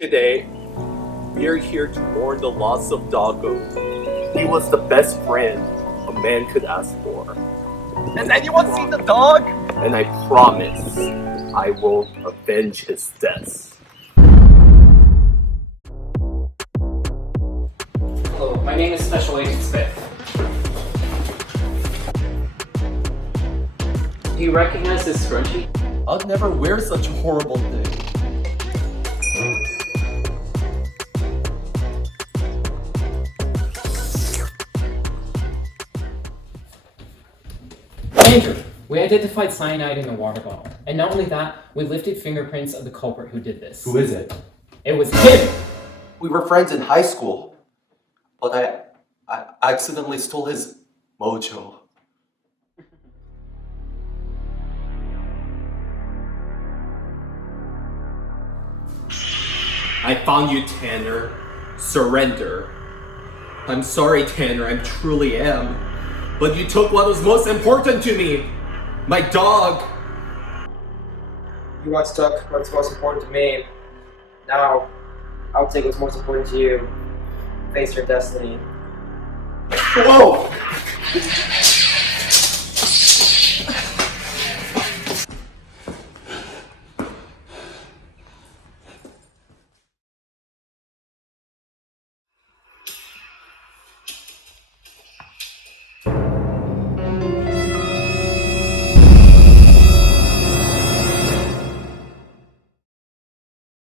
Today, we are here to mourn the loss of Doggo. He was the best friend a man could ask for. Has anyone seen the dog? And I promise I will avenge his death. Hello, my name is Special Agent Smith. Do you recognize this scrunchie? I'd never wear such a horrible thing. Andrew, we identified cyanide in the water bottle. And not only that, we lifted fingerprints of the culprit who did this. Who is it? It was him! We were friends in high school, but I accidentally stole his mojo. I found you, Tanner. Surrender. I'm sorry, Tanner, I truly am. But you took what was most important to me. My dog. You once took what's most important to me. Now, I'll take what's most important to you. Face your destiny. Whoa!